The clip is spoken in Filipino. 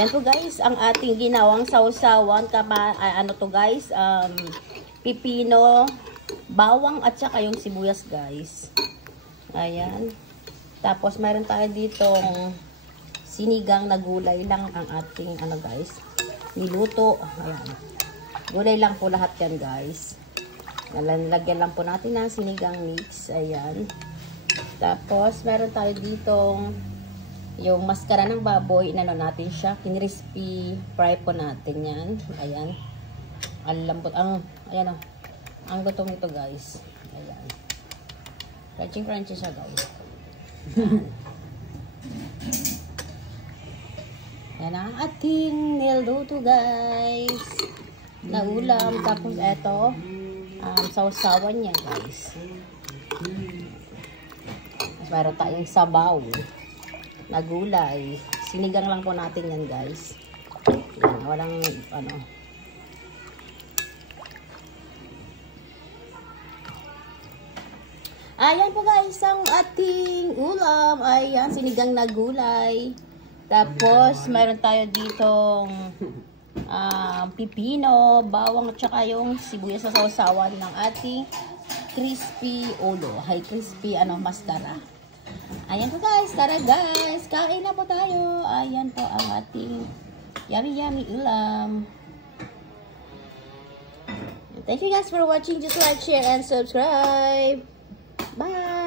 Yan po guys, ang ating ginawang sausawan. Ano to guys, pipino, bawang at saka yung sibuyas guys. Ayan. Tapos mayroon tayo ditong sinigang na gulay lang ang ating ano guys, niluto. Ayan. Gulay lang po lahat yan guys. Nalagyan lang po natin ng sinigang mix. Ayan. Tapos meron tayo ditong yung maskara ng baboy. Inano natin siya. Kinrispy fry po natin yan. Ayan. Ang lambot. Ayan o. Ang gutong ito guys. Ayan. Crunchy siya guys. Yan ang ating niluto guys. Na ulam. Tapos eto. Sausawan niya guys. Meron tayong sabaw na gulay. Sinigang lang po natin yan guys. Yan, walang ano. Ayan po guys ang ating ulam. Ayan, sinigang na gulay. Tapos meron tayo ditong pipino, bawang at saka yung sibuyas sa sausawan ng ating crispy ulo. High crispy mascara. Ayan po guys, tara guys, kain na po tayo. Ayan po ang ating yummy ulam. Thank you guys for watching. Just like, share, and subscribe. Bye!